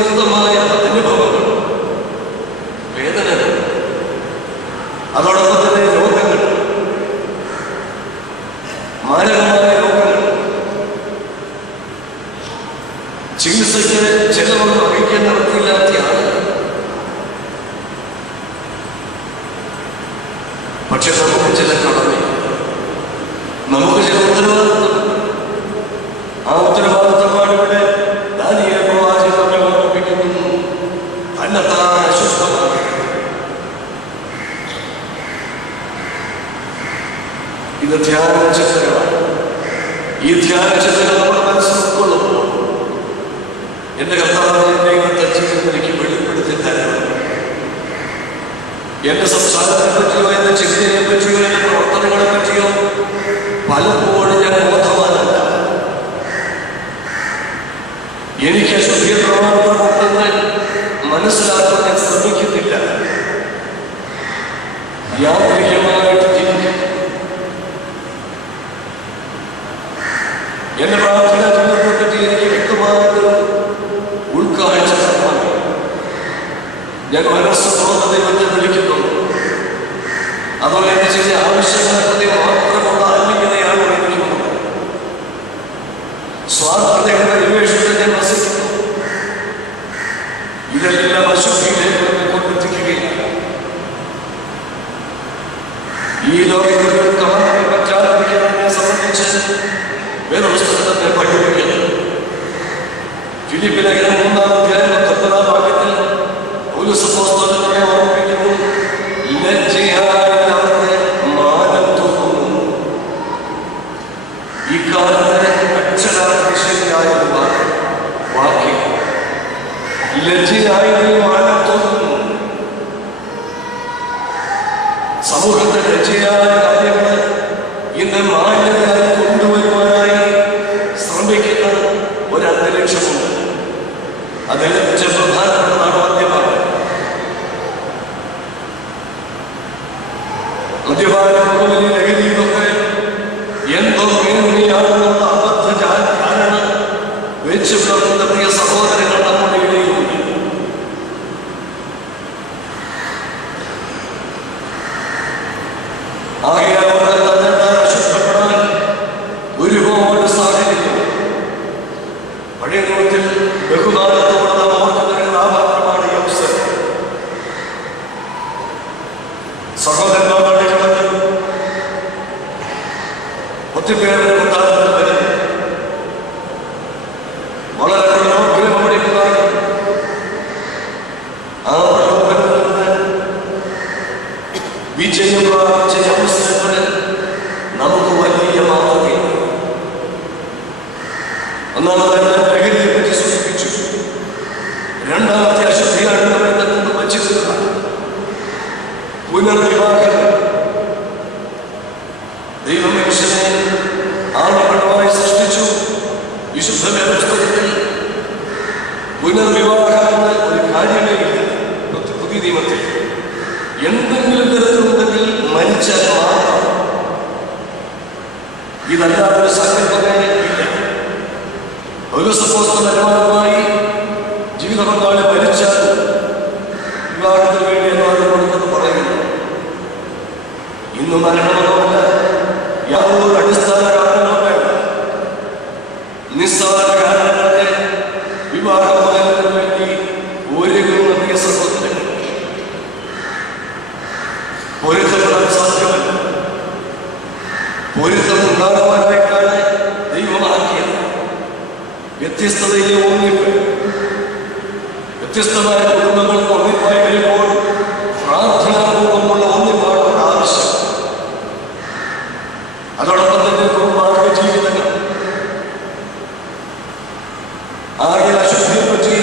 അനുഭവങ്ങൾ, വേദനകൾ, അതോടൊപ്പം തന്നെ രോഗങ്ങൾ, മാരകമായ രോഗങ്ങൾ, ചികിത്സയ്ക്ക് ചെലവൊന്നും വഹിക്കാൻ നടത്തിയില്ലാത്തയാണ്. പക്ഷെ നമുക്ക് ചില കടമ, നമുക്ക് ചില ഉത്തരവാദിത്വം. ആ ഉത്തരവാദിത്വമാണ് ഇവിടെ ദാനിയേൽ പ്രവാചകൻ ഓർമ്മിപ്പിക്കുന്നു. തന്നെത്താൻ അശുദ്ധമാണ്. ഇത് ധ്യാനചിത്രമാണ്. ഈ ധ്യാനചിത്രങ്ങൾ നമ്മുടെ മനസ്സിൽ ഉൾക്കൊള്ളുമ്പോൾ എന്റെ കർത്താവിനെ ദൈവത്തെ ജീവിതത്തിലേക്ക് വെളിപ്പെടുത്തി തരണം. എന്റെ സംസാരത്തെ പറ്റിയോ എന്റെ ചിന്തയെ പറ്റിയോ എന്റെ പ്രവർത്തനങ്ങളെ പറ്റിയോ പലപ്പോഴും ഞാൻ ബോധവാനല്ല. എനിക്ക് അശുദ്ധിയ പ്രവർത്തനമുണ്ടെന്ന് മനസ്സിലാക്കാൻ ഞാൻ ശ്രമിക്കുന്നില്ല. യാന്ത്രികമായിട്ട് ജീവിക്കും. എന്റെ പ്രാർത്ഥന ജീവിതത്തെ പറ്റി എനിക്ക് വ്യക്തമായൊരു ഉൾക്കാഴ്ച തരണം. ഞാൻ മനസ്സോടെ ദൈവത്തെ വിളിക്കുന്നുണ്ട്. അതോ എന്റെ ചില ആവശ്യങ്ങൾക്ക് മാത്രമുള്ള ആത്മീയതയാണ് വിളിക്കുന്നത്. സ്വാർത്ഥതയുടെ പരിവേഷത്തിൽ ഞാൻ വസിക്കുന്നു. ഇതെല്ലാം അശുദ്ധിയിലേക്ക് കൊണ്ടെത്തിക്കുകയില്ല. ഈ ലോകത്തിൽ കാണാൻ പറ്റാതിരിക്കുന്നതിനെ സംബന്ധിച്ച് വേദപുസ്തകത്തെ പഠിപ്പിക്കുന്നു. ഫിലിപ്പി ലേഖനം 3-ാം അധ്യായം 19-ാം വാക്യത്തിൽ പൗലോസ് അപ്പോസ്തലൻ ഓർമ്മിപ്പിക്കുന്നു, ലജ്ജയായി അവരുടെ മാനം തൂക്കുന്നു. ഈ കാലത്തെ അക്ഷരാർത്ഥശരിയായ വാക്യം, ലജ്ജയായി മാനം തൂക്കുന്നു. സമൂഹത്തെ ലജ്ജയായ കാര്യങ്ങൾ ഇന്ന് മാന്യതയായി കൊണ്ടുവരുവാനായി ശ്രമിക്കുന്ന ഒരന്തരീക്ഷമുണ്ട്. അതിൽ പ്രധാനപ്പെട്ടതാണ് മദ്യപാനം. മദ്യപാനം ലഹരിയിലൊക്കെ എന്തോ മേന്മയാണെന്നുള്ള അബദ്ധധാരണ വെച്ച് പുലർത്തുന്ന പ്രിയ സഹോദരങ്ങൾ നമ്മുടെ ഇടയിലുണ്ട്. ആകയാൽ അശുദ്ധപ്പെടാൻ ഒരുപാട് സാഹചര്യം. പഴയ നിയമത്തിൽ ബഹുകാലത്തോടെ നാം ഓർക്കുന്ന കഥാപാത്രമാണ് യോസേഫ്. സഹോദരന്മാരുടെ കളഞ്ഞു ഒത്തിരിപ്പേരുടെ കൊട്ടാരത്തിൽ വരുന്നു. വളരെ പ്രലോഭനമടിക്കുന്നതാണ്. ആ പ്രലോഭനത്തിൽ നിന്ന് വിജയം പ്രാപിച്ച യോസേഫിന് നമുക്ക് വലിയ മാതൃകയാണ്. ഒന്നാമതായി ലഹരിയെ പറ്റി സൂചിപ്പിച്ചു. രണ്ടാമത്തെ അശുദ്ധിയാണ് നമ്മൾ വച്ചിരുന്ന പുനർവിവാഹം. ദൈവം മനുഷ്യനെ ആണുപെണ്ണുമായി സൃഷ്ടിച്ചു. വിശുദ്ധ പുസ്തകത്തിൽ പുനർവിവാഹം ഒരു കാര്യമേ ഇല്ല. പുതിയ നിയമത്തിൽ എന്തെങ്കിലും തരത്തിലുണ്ടെങ്കിൽ മരിച്ചാൽ മാത്രം. ഇതല്ലാതൊരു സങ്കല്പമേ ഇല്ല. പൗലോസപ്പോസ്തലനുമായി ജീവിത പങ്കാളി മരിച്ചാൽ വിവാഹത്തിന് വേണ്ടി അനുവാദം കൊടുത്തെന്ന് പറയുന്നു. ഇന്ന് മരണമൊന്നുമല്ല, യാതൊരു അടിസ്ഥാന കാരണമോ വേണ്ട. നിസ്സാര കാരണങ്ങളുടെ വിവാഹത്തിന് വേണ്ടി ഒരുങ്ങുന്ന പ്രിയ സഹോദരങ്ങൾ പൊരുത്തപ്പെടാൻ സാധ്യമല്ല. പൊരുത്തം ഉണ്ടാകുവാനായിട്ടാണ് ദൈവമാക്കിയത്. വ്യത്യസ്തതയിലെ ഒന്നിപ്പ്, വ്യത്യസ്തമായ കുടുംബങ്ങൾക്ക് ഒന്നിപ്പായി വരുമ്പോൾ പ്രാർത്ഥനാപൂർവമുള്ള ഒന്നിപ്പാണ് ആവശ്യം. അതോടൊപ്പം തന്നെ കുടുംബാംഗ ജീവിതങ്ങൾ. ആകെ അശുദ്ധിയെ പറ്റി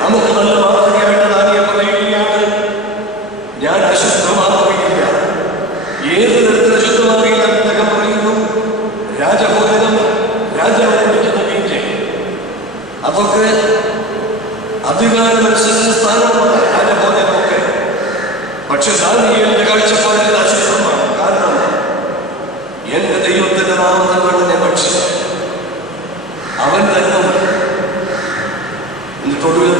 നമുക്ക് നല്ല മാതൃകയായിട്ട് ദാനിയേൽ പറയുകയാണ്, ഞാൻ അശുദ്ധമാകുകയില്ല. ഏത് തരത്തിൽ അശുദ്ധമാകില്ല അദ്ദേഹം പറയുന്നു. രാജഭോജനം, രാജാവ് കുടിക്കുന്ന വീറ്റ്, അതൊക്കെ അധികാരമനുസരിച്ച് സ്ഥാനമാണ് രാജഭോജനമൊക്കെ. പക്ഷെ ദാനിയേലിന്റെ കാഴ്ചപ്പാടിൽ അശുദ്ധമാണ്. കാരണം എന്റെ ദൈവത്തിന്റെ നാമത്തിൽ കൊണ്ട് ഞാൻ ഭക്ഷിച്ചു. അവൻ തന്നെ എന്നിട്ടൊടുവിൽ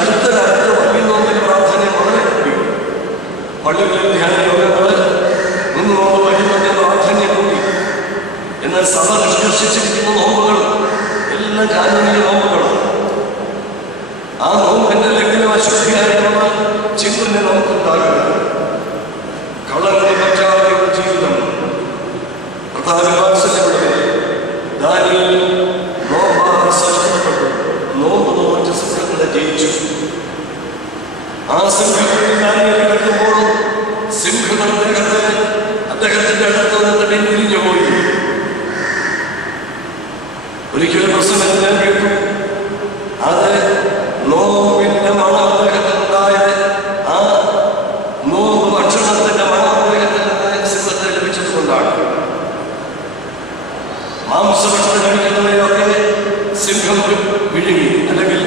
അടുത്ത കാലത്ത് വലിയ നോമ്പിന് പ്രാധാന്യം വളരെ കൂടി. പള്ളികളിൽ ധ്യാന യോഗങ്ങൾ മുന്നോട്ട് വരുന്നതിന് പ്രാധാന്യം കൂടി. എന്നാൽ സഭ നിഷ്കർഷിച്ചിരിക്കുന്ന നോമ്പുകൾ എല്ലാം കാനൂനിക നോമ്പുകളാണ്. ആ നോമ്പിന്റെ ലംഘനം അശുദ്ധിയായിട്ടുള്ള ചിന്തനെ നമുക്കുണ്ടാകുക. കളങ്ങളിൽ പറ്റാതെ ജീവിതം പ്രധാനവാത്സല്യമുള്ളത് ദാനിയേൽ നോമ്പാതെ സഹിക്കപ്പെട്ടു. നോമ്പ് നോറ്റ് സിംഹങ്ങളെ ജയിച്ചു. ആ സിംഹങ്ങളിൽ ദാനിയേൽ കിടക്കുമ്പോൾ സിംഹങ്ങൾ അദ്ദേഹത്തിന്റെ അടുത്ത് നിന്ന് പിന്തിരിഞ്ഞു പോയി. ഒരിക്കലും പ്രസംഗത്തിൽ ഞാൻ കേട്ടു, അത് നോമ്പിന്റെ മണം അദ്ദേഹത്തിനുണ്ടായത് ആ നോമ്പ് ഭക്ഷണത്തിന്റെ മണം അദ്ദേഹത്തിന് സിംഹത്തെ ലഭിച്ചതുകൊണ്ടാണ്. മാംസഭക്ഷണം കഴിക്കുന്നവരെയൊക്കെ സിംഹം വിഴുങ്ങി അല്ലെങ്കിൽ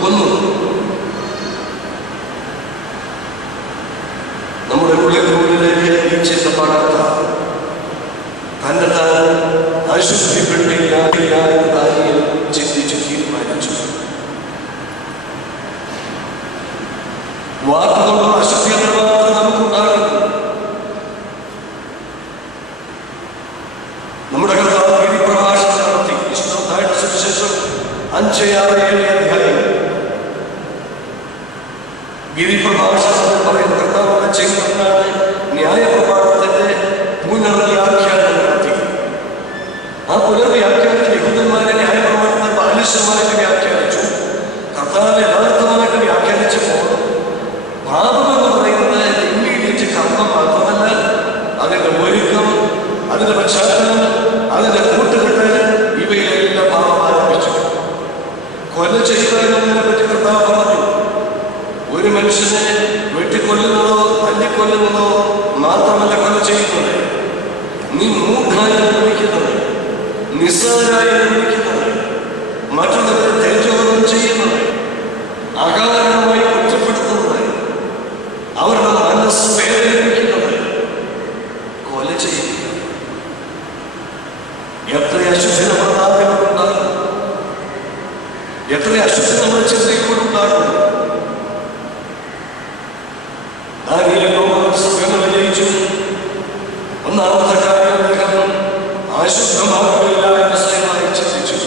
കൊന്നു. നമ്മുടെ ഉള്ളിലേക്ക് ഈ ചിന്ത പകർത്ത തന്നെ താൻ അശുദ്ധിപ്പെട്ടില്ല എന്ന് ദാനിയേൽ ചിന്തിച്ച് തീരുമാനിച്ചു. വാക്കുകൊണ്ടുള്ള അശുദ്ധി മാത്രം നമുക്കുണ്ടാകും. നമ്മുടെ കർത്താവ് ഗിരിപ്രഭാഷണം നടത്തി. വിശുദ്ധ സുവിശേഷം 5-6-7 അധ്യായങ്ങൾ ഗിരിപ്രഭാഷണം പറയുന്ന കർത്താവ് ചെയ്യുന്നതാണ് ന്യായപ്രമാണത്തിന്റെ പുനർവ്യാഖ്യാനം നടത്തി. ആ പുനർവ്യാഖ്യാനത്തിൽ യഹൂദന്മാരെ ന്യായപ്രമാണത്തെ ബാലിശമായിട്ട് വ്യാഖ്യാനിച്ചു. കർത്താവ് യഥാർത്ഥമായിട്ട് വ്യാഖ്യാനിച്ചപ്പോൾ പാപം എന്ന് പറയുന്നത് ഇമ്മീഡിയറ്റ് കർമ്മം മാത്രമല്ല, അതിന്റെ ഒരുക്കം, അതിന്റെ പശ്ചാത്തലം, അതിന്റെ കൂട്ടുകെട്ട്, ഇവയിലെല്ലാം പാപം ആരംഭിച്ചു. കൊല ചെയ്യുക എന്നതിനെ പറ്റി കർത്താവ് പറഞ്ഞു. ഒരു മനുഷ്യനെ വെട്ടിക്കൊല്ലുന്നതോ തല്ലിക്കൊല്ലുന്നതോ മാത്രമല്ല കൊല ചെയ്യുന്നത്. നീ മൂഢനായി നിർമ്മിക്കുന്നത്, നിസ്സാരായി നിർമ്മിക്കുന്നത്, മറ്റുള്ളവരെ തേജോധനം ചെയ്യുന്നത്, അകാരണമായി കുറ്റപ്പെടുത്തുന്നത്, അവരുടെ മനസ്സ് വേദനിപ്പിക്കുന്നത്, കൊല ചെയ്യുന്നത്. എത്ര അശുദ്ധി നമ്മുടെ നാവിലുണ്ടാകും, എത്ര അശുദ്ധി നമ്മുടെ ചിന്തയിലൂടുണ്ടാകും. സുഖങ്ങൾ ജയിച്ചു. ഒന്നാമത്തെ കാര്യം അദ്ദേഹം അശുദ്ധമാകില്ല എന്ന് സ്വയമായി ചിന്തിച്ചു.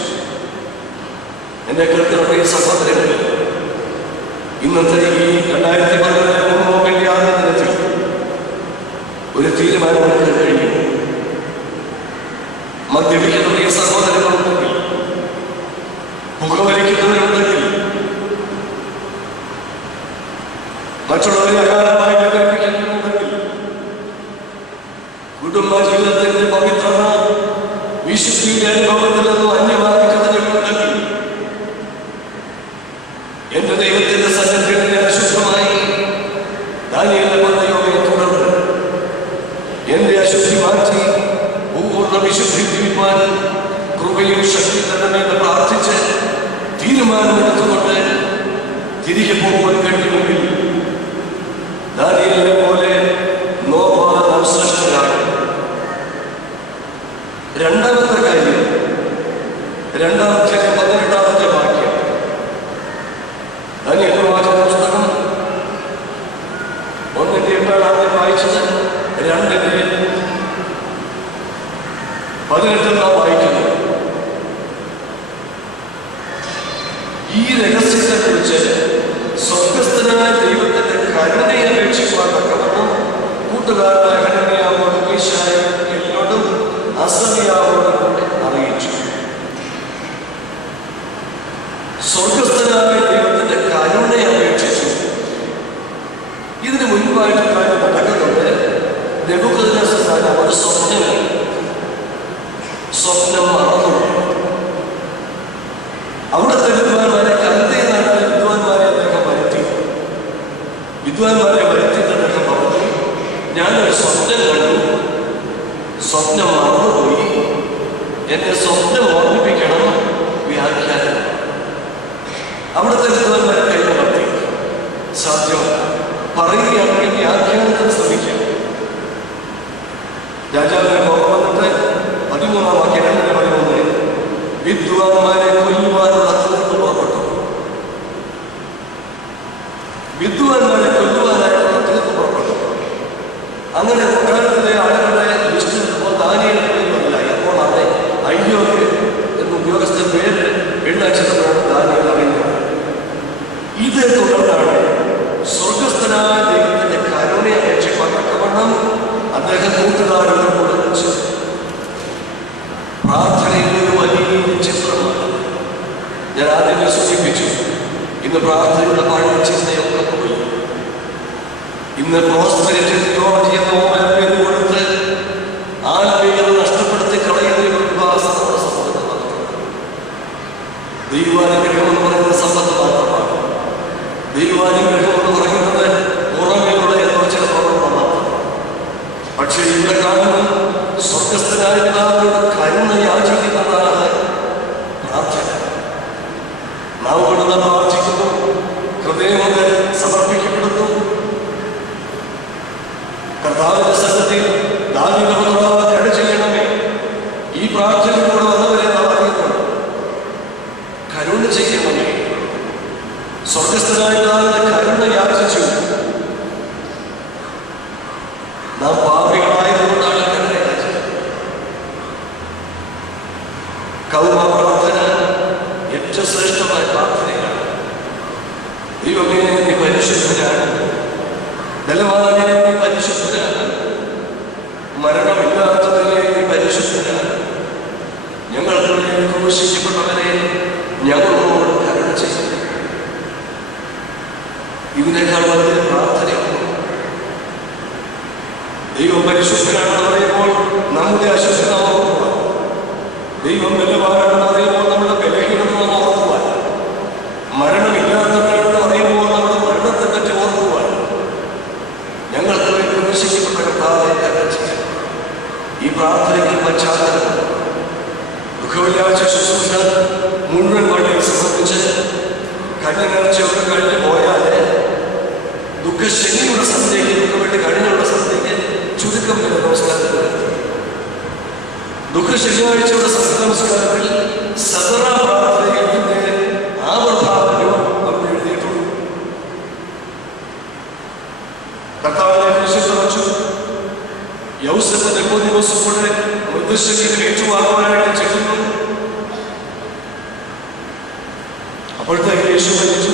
എന്റെ കൃത്യമായ സഹോദരങ്ങളിൽ ഇന്നത്തെ ഈ 2017 നോമ്പിന്റെ ആദ്യ ദിനത്തിൽ ഒരു തീരുമാനമെടുക്കാൻ കഴിയും. മദ്യപിക്കുന്ന സഹോദരങ്ങളുണ്ടെങ്കിൽ, പുകവലിക്കുന്നവരുണ്ടെങ്കിൽ, മറ്റുള്ളവരെ അകാലമായി പ്രകടിപ്പിക്കുന്നുണ്ടെങ്കിൽ, കുടുംബ ജീവിതത്തിന്റെ പവിത്രത വിശുദ്ധിയുടെ അനുഭവത്തിൽ നിന്നും അന്യമായി കളഞ്ഞിട്ടുണ്ടെങ്കിൽ, എന്റെ ദൈവത്തിന്റെ സന്നിധിയിൽ അശുദ്ധമായി ദാനിയേലിന്റെ പദ്ധതിയോടെ തുടർന്ന് എന്റെ അശുദ്ധി മാറ്റി പൂർണ്ണ വിശുദ്ധി ജീവിപ്പാൻ കൃപയും ശക്തി തരണമെന്ന് പ്രാർത്ഥിച്ച് തീരുമാനമെടുത്തുകൊണ്ട് തിരികെ പോകുവാൻ കഴിയുമെങ്കിൽ ദാനിയേലിനെ പോലെ നോമ്പാൻ ശ്രേഷ്ഠരാണ്. രണ്ടാമത്തെ കാര്യം, 2-18 വാക്യം. ദാനിയേൽ പ്രവാചക പുസ്തകം 1:8 വായിച്ചത് 2:18 വായിക്കുന്നത്. ഈ രഹസ്യത്തെ കുറിച്ച് സ്വർഗസ്ഥനായ ദൈവത്തിന്റെ കരുണയെ അപേക്ഷിക്കുവാൻ തക്കവണ്ണം കൂട്ടുകാരനായ ഹനന്യാവോടും മീശായേലിനോടും അസറിയാവോടും കൂടി അറിയിച്ചു. സ്വർഗസ്ഥനായ ദൈവത്തിന്റെ കരുണയെ അപേക്ഷിച്ചു. ഇതിന് മുൻപായിട്ട് കാര്യം നടക്കുന്നുണ്ട്. നെബൂഖദ്നേസർ ഒരു സ്വപ്നം മറന്നു. അവിടുത്തെ വിദ്വാൻമാരെ കൽദയ നാട്ടിലെ വിദ്വാൻമാരെ അദ്ദേഹം വരുത്തി. വിദ്വാൻമാരെ വരുത്തിയിട്ട് അദ്ദേഹം പറഞ്ഞു, ഞാനൊരു സ്വപ്നം കണ്ടു, സ്വപ്നം മറന്നുപോയി, എന്റെ സ്വപ്നം ഓർമ്മിപ്പിക്കണം വ്യാഖ്യാനം. അവിടുത്തെ വിദ്വാൻമാരെ കൈ നടത്തി. സാധ്യമല്ല, പറയുകയാണെങ്കിൽ വ്യാഖ്യാനത്തിന് ശ്രമിക്കാം. രാജാവിനെ കോപം വന്നിട്ട് 13 വാക്യം 2:11 വിദ്വാൻമാരെ കൊല്ലുവാനുള്ള പുറപ്പെട്ടു. ഇതേ തുടർന്നാണ് സ്വർഗസ്ഥനായ ദൈവത്തിന്റെ കരുണയെ അപേക്ഷിക്കാൻ തക്കവണ്ണം അദ്ദേഹം കൂട്ടുകാരുടെ കൂടെ വെച്ച് പ്രാർത്ഥനയിൽ ഒരു വലിയ ചിത്രമാണ്. ഞാൻ ആദ്യമേ സൂചിപ്പിച്ചു, ഇന്ന് പ്രാർത്ഥനയുടെ പഴയ ചിന്തയൊക്കെ പോയി. ഇന്ന് പ്രോസ്പെരിറ്റി തിയോളജി എന്ന പേര് കൊടുത്ത് ആത്മീയത നഷ്ടപ്പെടുത്തി കളയുന്ന ഒരു വിഭാഗം നമ്മുടെ സമൂഹത്തിൽ നടത്തുന്നത്. ദൈവാനുഗ്രഹം എന്ന് പറയുന്നത് സമ്പത്ത് മാത്രമാണ്. ദൈവാനുഗ്രഹം എന്ന് പറയുന്നത് പുറമെയുള്ള എന്നോ ചില പ്രവർത്തനം മാത്രം. പക്ഷേ ഇവിടെ കാണുന്ന സ്വർഗസ്ഥനായ പിതാവിനോട് കരുണ യാചിക്കുന്നതാണ് പ്രാർത്ഥന. നാം കൊടുത്ത് പ്രാർത്ഥിക്കുന്നു, ഹൃദയം കൊണ്ട് സമർപ്പിക്കപ്പെടുന്നു. കർത്താവിന്റെ സന്നിധിയിൽ കരുണ ചെയ്യണമേ. ഈ പ്രാർത്ഥനയിലൂടെ വന്നവരെ നാം അറിയുന്നു. കരുണ ചെയ്യണമേ. സ്വർഗസ്ഥനായ കരുണ യാചിച്ചു. നാം പാപികളായതുകൊണ്ടാണ് കരുണ യാചിച്ചത്. കൗമ പ്രാർത്ഥന ഏറ്റവും ശ്രേഷ്ഠമായ പ്രാർത്ഥനയാണ്. ദൈവമേ, നീ പരിശുദ്ധനാണ്. ബലവാനെ, നീ പരിശുദ്ധനാണ്. മരണമില്ലാത്തതിനെ നീ പരിശുദ്ധനാണ്. ഞങ്ങൾക്ക് വേണ്ടി ക്രൂശിക്കപ്പെട്ടവരെ ഞങ്ങളോട് കരുണ ചെയ്യുന്നു. ഇതിനേക്കാൾ വലിയ പ്രാർത്ഥനയുണ്ട്. ദൈവം പരിശുദ്ധനാണെന്ന് പറയുമ്പോൾ നമ്മുടെ അശുദ്ധത ഓർക്കുക. ദൈവം ബലവാനാണെന്ന് പറയുമ്പോൾ നമ്മുടെ ബലഹീനത ഓർക്കുവാൻ, മരണമില്ലാത്തവരാണെന്ന് പറയുമ്പോൾ നമ്മുടെ മരണത്തെ പറ്റി ഓർക്കുവാൻ, ഞങ്ങൾക്ക് വേണ്ടി ക്രൂശിക്കപ്പെട്ട കർത്താവെ കരുണ ചെയ്യുന്നു. ഈ പ്രാർത്ഥനയ്ക്ക് പശ്ചാത്തലം ദുഃഖവെള്ളിയാഴ്ച ശുശ്രൂഷ മുഴുവൻ പള്ളിയിൽ സമർപ്പിച്ച് കഞ്ഞിനർച്ചയൊക്കെ കഴിഞ്ഞ് പോയാല് ദുഃഖശനിയുടെ സന്ധ്യയ്ക്ക്, ദുഃഖവെള്ളി കഴിഞ്ഞുള്ള സന്ധ്യയ്ക്ക് ചുരുക്കം വരെ നമസ്കാരത്തിൽ ദുഃഖശനിയാഴ്ചയുടെ നമസ്കാരത്തിൽ സദറ പ്രാർത്ഥനയുടെ ആവർഭാവനവും അവിടെ എഴുതിയിട്ടുള്ളൂ. കർത്താവിനെ കുരിശിൽ യൗസഫ് നിക്കോദിമോസ് കൊണ്ട് മൃതശരീരം ഏറ്റുവാങ്ങുവാനായിട്ട് ചെല്ലുന്നു. അപ്പോഴത്തേക്ക് യേശു മരിച്ചു.